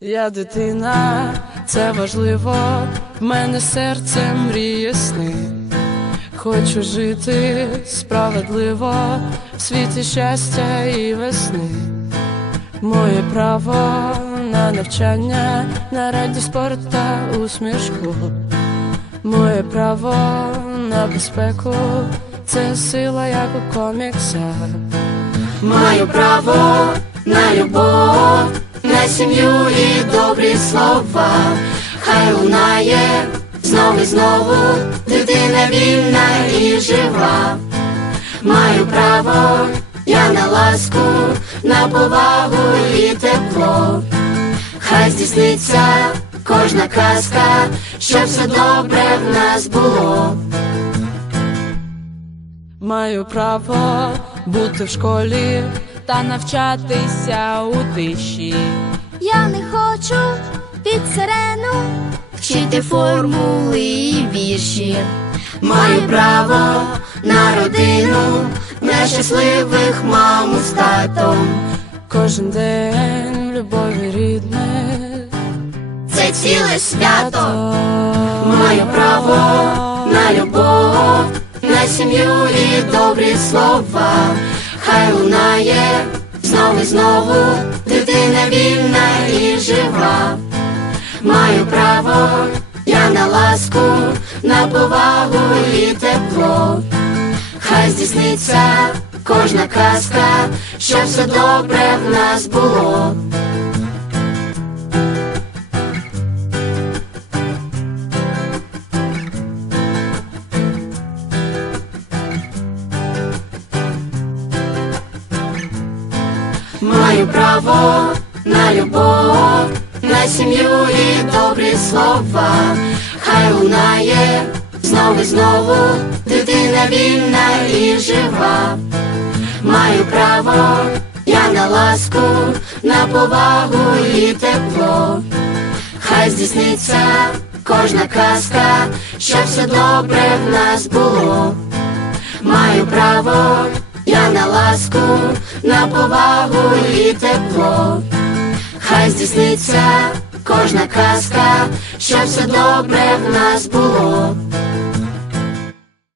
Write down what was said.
Я дитина, це важливо, в мене серце мріє сни. Хочу жити справедливо в світі щастя і весни. Моє право на навчання, на раді спорт та усмішку. Моє право на безпеку, це сила, як у коміксах. Маю право на любов на сім'ю і добрі слова, хай лунає знову і знову дитина вільна і жива. Маю право я на ласку, на повагу і тепло. Хай здійсниться кожна казка, що все добре в нас було. Маю право бути в школі та навчатися у тиші. Я не хочу під сирену вчити формули і вірші. Маю право на родину нещасливих маму з татом. Кожен день любові рідне. Це ціле свято. Маю право на любов, на сім'ю і добрі слова хай лунає, знову і знову дитина вільна і жива. Маю право, я на ласку, на повагу і тепло. Хай здійсниться кожна казка, щоб все добре в нас було. маю право на любов, на сім'ю і добрі слова, хай лунає знову і знову дитина вільна і жива. Маю право я на ласку, на повагу і тепло. Хай здійсниться кожна казка, що все добре в нас було. Маю право я на ласку, на повагу і тепло, хай здійсниться кожна казка, щоб все добре в нас було.